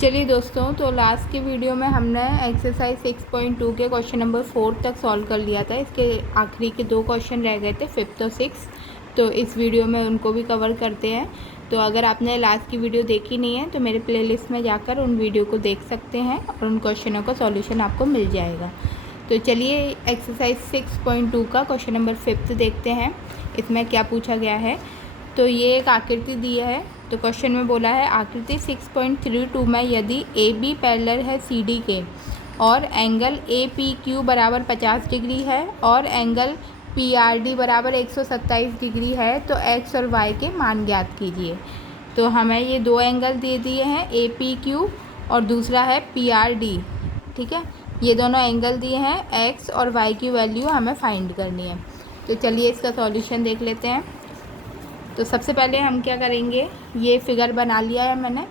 चलिए दोस्तों, तो लास्ट के वीडियो में हमने एक्सरसाइज 6.2 के क्वेश्चन नंबर 4 तक सॉल्व कर लिया था। इसके आखिरी के 2 क्वेश्चन रह गए थे, 5th और 6th। तो इस वीडियो में उनको भी कवर करते हैं। तो अगर आपने लास्ट की वीडियो देखी नहीं है तो मेरे प्लेलिस्ट में जाकर उन वीडियो को देख सकते हैं और उन क्वेश्चनों का सॉल्यूशन आपको मिल जाएगा। तो चलिए एक्सरसाइज 6.2 का क्वेश्चन नंबर 5th देखते हैं। इसमें क्या पूछा गया है। तो ये एक आकृति दी है। तो क्वेश्चन में बोला है आकृति 6.32 में यदि ए बी पैरेलल है सी डी के और एंगल ए पी क्यू बराबर 50 डिग्री है और एंगल पी आर डी बराबर 127 डिग्री है तो एक्स और वाई के मान ज्ञात कीजिए। तो हमें ये 2 एंगल दे दिए हैं, ए पी क्यू और दूसरा है पी आर डी। ठीक है, ये दोनों एंगल दिए हैं, एक्स और वाई की वैल्यू हमें फाइंड करनी है। तो चलिए इसका सॉल्यूशन देख लेते हैं। तो सबसे पहले हम क्या करेंगे, ये फिगर बना लिया है मैंने।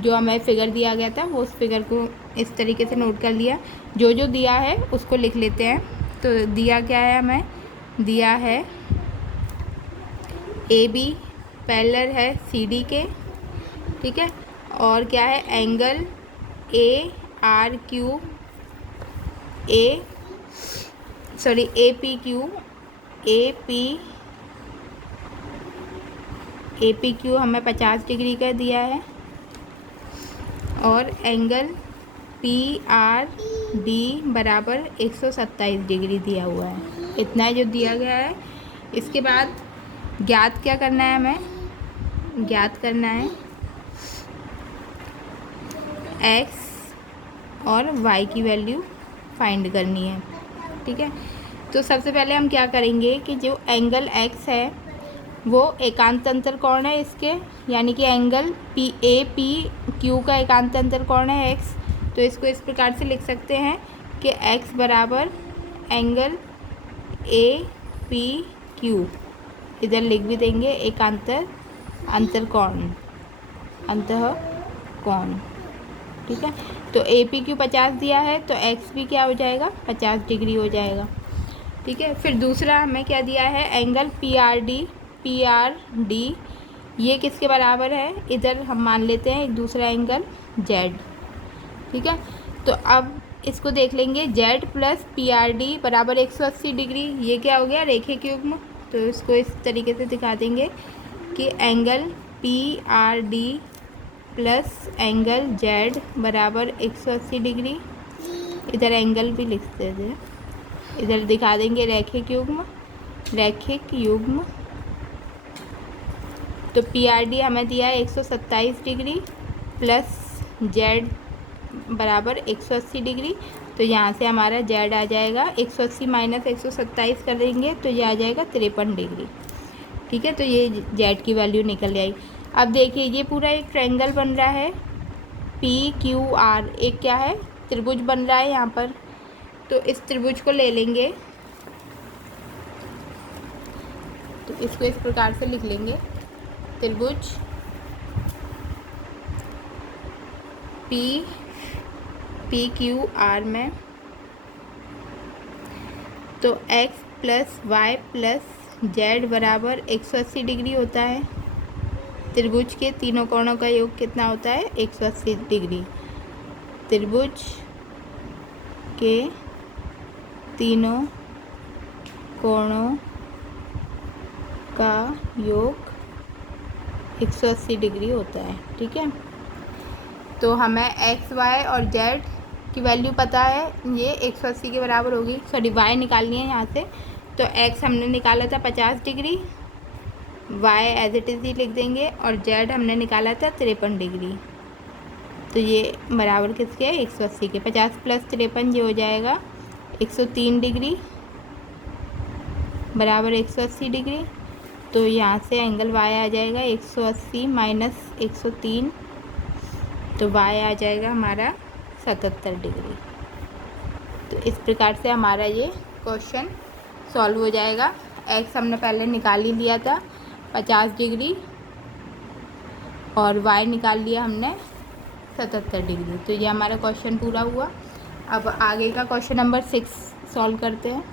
जो हमें फ़िगर दिया गया था वो उस फिगर को इस तरीके से नोट कर लिया। जो जो दिया है उसको लिख लेते हैं। तो दिया क्या है, हमें दिया है ए बी पैरेलल है सी डी के, ठीक है। और क्या है, angle A R Q A P Q A P Q हमें 50 डिग्री का दिया है और एंगल पी आर डी बराबर 127 डिग्री दिया हुआ है। इतना जो दिया गया है। इसके बाद ज्ञात क्या करना है, हमें ज्ञात करना है एक्स और वाई की वैल्यू फाइंड करनी है। ठीक है, तो सबसे पहले हम क्या करेंगे कि जो एंगल एक्स है वो एकांत अंतर कोण है इसके, यानी कि angle P A P Q का एकांत अंतर कोण है एक्स। तो इसको इस प्रकार से लिख सकते हैं कि एक्स बराबर एंगल ए पी क्यू, इधर लिख भी देंगे अंतर कोण। ठीक है, तो ए पी क्यू 50 दिया है तो एक्स भी क्या हो जाएगा, 50 डिग्री हो जाएगा। ठीक है, फिर दूसरा हमें क्या दिया है, एंगल पी आर डी ये किसके बराबर है, इधर हम मान लेते हैं एक दूसरा एंगल जेड। ठीक है, तो अब इसको देख लेंगे, Z plus P R D बराबर 180 डिग्री। ये क्या हो गया, रेखिक युग्म। तो इसको इस तरीके से दिखा देंगे कि angle P R D plus angle Z बराबर 180 डिग्री। इधर एंगल भी लिख देते हैं, इधर दिखा देंगे रेखिक युग्म। तो पी आर डी हमें दिया है 127 डिग्री प्लस जेड बराबर 180 डिग्री। तो यहाँ से हमारा जेड आ जाएगा 180 माइनस 127 कर देंगे तो ये आ जाएगा 53 डिग्री। ठीक है, तो ये जेड की वैल्यू निकल आई। अब देखिए ये पूरा एक ट्रायंगल बन रहा है, पी क्यू आर एक क्या है, त्रिभुज बन रहा है यहाँ पर। तो इस त्रिभुज को ले लेंगे, तो इसको इस प्रकार से लिख लेंगे, त्रिभुज पी क्यू आर में तो X plus Y plus Z बराबर 180 डिग्री होता है। त्रिभुज के तीनों कोणों का योग कितना होता है, 180 डिग्री। त्रिभुज के तीनों कोणों का योग 180 डिग्री होता है। ठीक है, तो हमें एक्स वाई और जेड की वैल्यू पता है, ये 180 के बराबर होगी। सॉरी, वाई निकालनी है यहाँ से। तो एक्स हमने निकाला था 50 degree, Y as it is ही लिख देंगे, और जेड हमने निकाला था 53 डिग्री। तो ये बराबर किसके है, 180 के। 50 प्लस 53 ये हो जाएगा 103 डिग्री बराबर 180 डिग्री। तो यहाँ से एंगल वाई आ जाएगा 180 माइनस 103, तो वाई आ जाएगा हमारा 77 डिग्री। तो इस प्रकार से हमारा ये क्वेश्चन सॉल्व हो जाएगा। एक्स हमने पहले निकाल ही लिया था 50 डिग्री और वाई निकाल लिया हमने 77 डिग्री। तो ये हमारा क्वेश्चन पूरा हुआ। अब आगे का क्वेश्चन नंबर 6 सॉल्व करते हैं।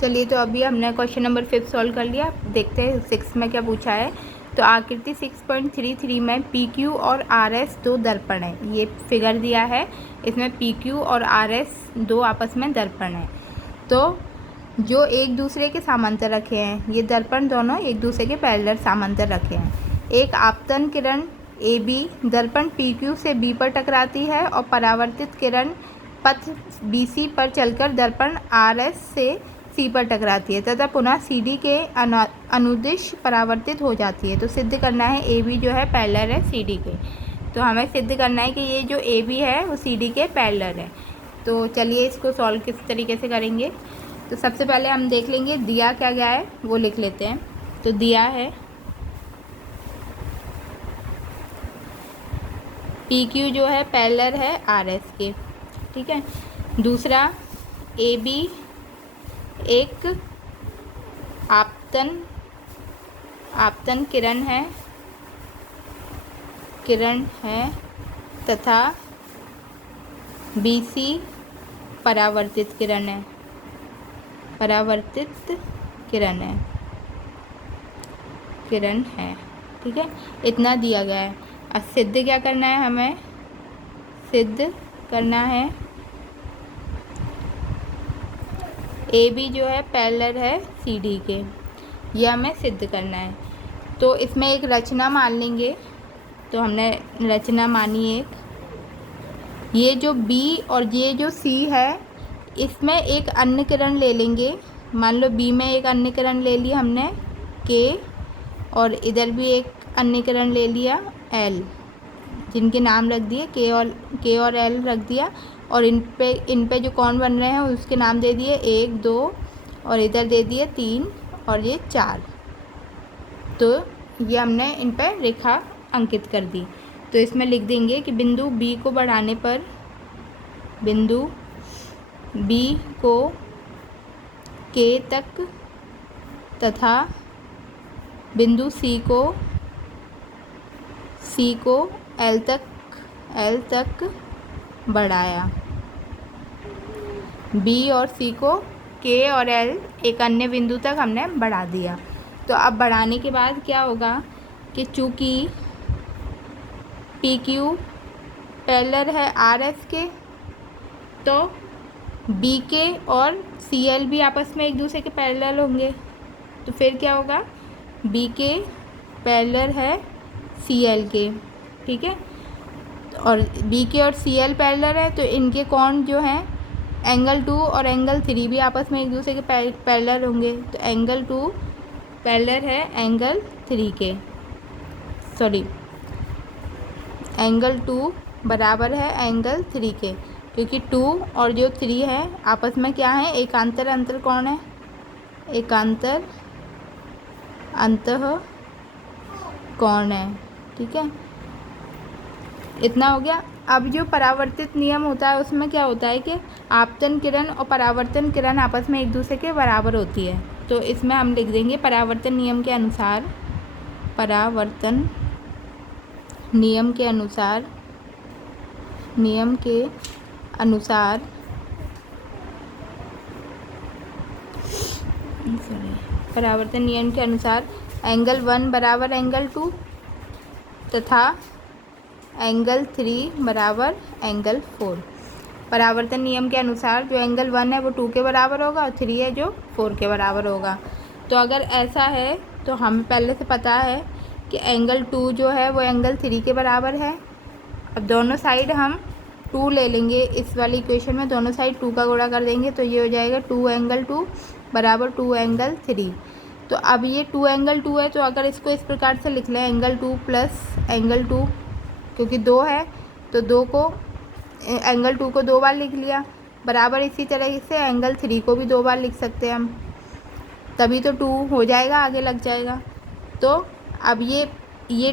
चलिए, तो अभी हमने क्वेश्चन नंबर 5 सॉल्व कर लिया। देखते हैं 6 में क्या पूछा है। तो आकृति 6.33 में PQ और RS दो दर्पण हैं। ये फिगर दिया है, इसमें PQ और RS दो आपस में दर्पण हैं, तो जो एक दूसरे के समांतर रखे हैं, ये दर्पण दोनों एक दूसरे के पैरेलल समांतर रखे हैं। एक आपतन किरण AB दर्पण PQ से B पर टकराती है और परावर्तित किरण पथ BC पर चलकर दर्पण RS से C पर टकराती है तथा पुनः CD के अनुदिश परावर्तित हो जाती है। तो सिद्ध करना है AB जो है पैरेलल है CD के। तो हमें सिद्ध करना है कि ये जो AB है वो CD के पैरेलल है। तो चलिए इसको सॉल्व किस तरीके से करेंगे। तो सबसे पहले हम देख लेंगे दिया क्या गया है, वो लिख लेते हैं। तो दिया है PQ जो है पैरेलल है RS के, ठीक है। दूसरा AB एक आपतन किरण है तथा BC परावर्तित किरण है, ठीक है। इतना दिया गया है। अब सिद्ध क्या करना है, हमें सिद्ध करना है AB जो है पैरेलल है CD के, यह हमें सिद्ध करना है। तो इसमें एक रचना मान लेंगे। तो हमने रचना मानी एक, ये जो B और ये जो C है, इसमें एक अन्य किरण ले लेंगे। मान लो B में एक अन्य किरण ले लिया हमने K, और इधर भी एक अन्य किरण ले लिया L, जिनके नाम रख दिए K और L रख दिया, और इन पे जो कौन बन रहे हैं उसके नाम दे दिए 1 2, और इधर दे दिए 3 और ये 4। तो ये हमने इन पर रेखा अंकित कर दी। तो इसमें लिख देंगे कि बिंदु B को बढ़ाने पर, बिंदु B को K तक तथा बिंदु C को L तक बढ़ाया। B और C को K और L एक अन्य बिंदु तक हमने बढ़ा दिया। तो अब बढ़ाने के बाद क्या होगा कि चूँकि PQ पैरेलल है RS के, तो BK और CL भी आपस में एक दूसरे के पैरेलल होंगे। तो फिर क्या होगा, BK पैरेलल है CL के, ठीक है। और BK और CL पैरेलल है, तो इनके कोण जो हैं एंगल 2 और एंगल 3 भी आपस में एक दूसरे के पैरेलल होंगे। तो एंगल 2 पैरेलल है एंगल 3 के, सॉरी एंगल 2 बराबर है एंगल 3 के, क्योंकि 2 और जो 3 है आपस में क्या है, एकांतर अंतर कोण है, एकांतर अंतः कोण है, ठीक है। इतना हो गया। अब जो परावर्तित नियम होता है उसमें क्या होता है कि आपतन किरण और परावर्तन किरण आपस में एक दूसरे के बराबर होती है। तो इसमें हम लिख देंगे परावर्तन नियम के अनुसार, परावर्तन नियम के अनुसार परावर्तन नियम के अनुसार एंगल 1 बराबर एंगल 2 तथा एंगल 3 बराबर एंगल 4। परावर्तन नियम के अनुसार जो एंगल 1 है वो 2 के बराबर होगा और 3 है जो 4 के बराबर होगा। तो अगर ऐसा है तो हमें पहले से पता है कि एंगल 2 जो है वो एंगल 3 के बराबर है। अब दोनों साइड हम 2 ले लेंगे, इस वाली इक्वेशन में दोनों साइड 2 का गुणा कर देंगे, तो ये हो जाएगा 2 एंगल 2 बराबर 2 एंगल 3। तो अब ये 2 एंगल 2 है, तो अगर इसको इस प्रकार से लिख लें एंगल 2 प्लस एंगल 2, क्योंकि 2 है तो 2 को एंगल 2 को 2 बार लिख लिया, बराबर इसी तरह से एंगल 3 को भी 2 बार लिख सकते हैं हम, तभी तो 2 हो जाएगा, आगे लग जाएगा। तो अब ये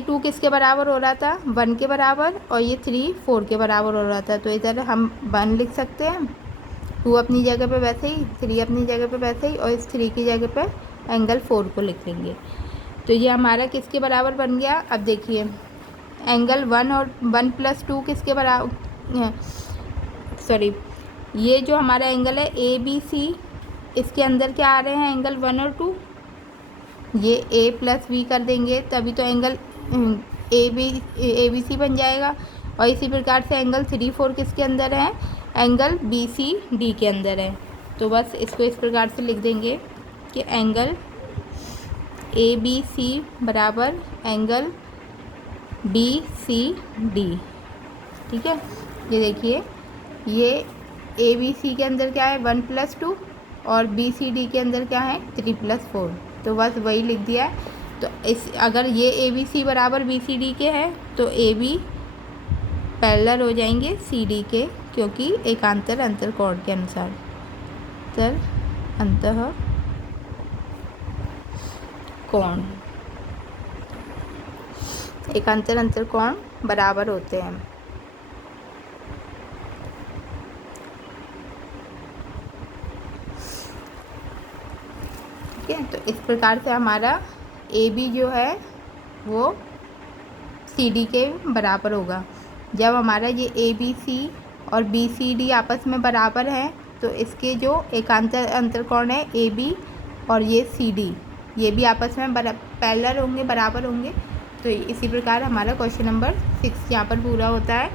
2 किसके बराबर हो रहा था, 1 के बराबर, और ये 3 4 के बराबर हो रहा था। तो इधर हम 1 लिख सकते हैं, 2 अपनी जगह पे वैसे ही, 3 अपनी जगह पे वैसे ही, और इस 3 की जगह पे एंगल 4 को लिख लेंगे। तो ये हमारा किसके बराबर बन गया। अब देखिए एंगल 1 और 1 प्लस 2 किसके बराबर, सॉरी ये जो हमारा एंगल है ABC, इसके अंदर क्या आ रहे हैं एंगल 1 और 2, ये ए प्लस बी कर देंगे तभी तो एंगल ए बी सी बन जाएगा। और इसी प्रकार से एंगल 3 4 किसके अंदर है, एंगल बी सी डी के अंदर है। तो बस इसको इस प्रकार से लिख देंगे कि एंगल ए बी सी बराबर एंगल बी सी डी। ठीक है, ये देखिए ये ए बी सी के अंदर क्या है 1 + 2 और बी सी डी के अंदर क्या है 3 + 4। तो बस वही लिख दिया है। तो इस अगर ये ए बी सी बराबर बी सी डी के है तो ए बी पैरेलल हो जाएंगे सी डी के, क्योंकि एकांतर अंतःकोण के अनुसार अंतःकोण एकांतर अंतःकोण बराबर होते हैं। ठीक है, तो इस प्रकार से हमारा ए बी जो है वो सी डी के बराबर होगा। जब हमारा ये ए बी सी और बी सी डी आपस में बराबर है तो इसके जो एकांतर अंतःकोण है ए बी और ये सी डी ये भी आपस में पैरेलल होंगे, बराबर होंगे। तो इसी प्रकार हमारा क्वेश्चन नंबर 6 यहाँ पर पूरा होता है।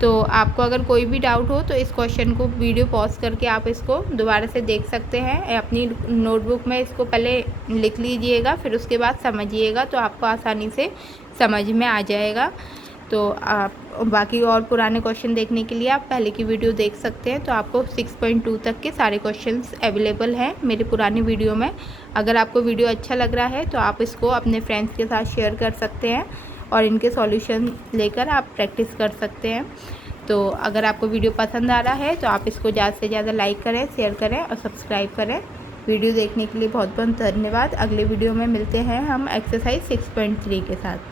तो आपको अगर कोई भी डाउट हो तो इस क्वेश्चन को वीडियो पॉज करके आप इसको दोबारा से देख सकते हैं। अपनी नोटबुक में इसको पहले लिख लीजिएगा, फिर उसके बाद समझिएगा, तो आपको आसानी से समझ में आ जाएगा। तो आप बाकी और पुराने क्वेश्चन देखने के लिए आप पहले की वीडियो देख सकते हैं। तो आपको 6.2 तक के सारे क्वेश्चंस अवेलेबल हैं मेरे पुरानी वीडियो में। अगर आपको वीडियो अच्छा लग रहा है तो आप इसको अपने फ्रेंड्स के साथ शेयर कर सकते हैं और इनके सॉल्यूशन लेकर आप प्रैक्टिस कर सकते हैं। तो अगर आपको वीडियो पसंद आ रहा है तो आप इसको ज़्यादा से ज़्यादा लाइक करें, शेयर करें और सब्सक्राइब करें। वीडियो देखने के लिए बहुत बहुत धन्यवाद। अगले वीडियो में मिलते हैं हम एक्सरसाइज 6.3 के साथ।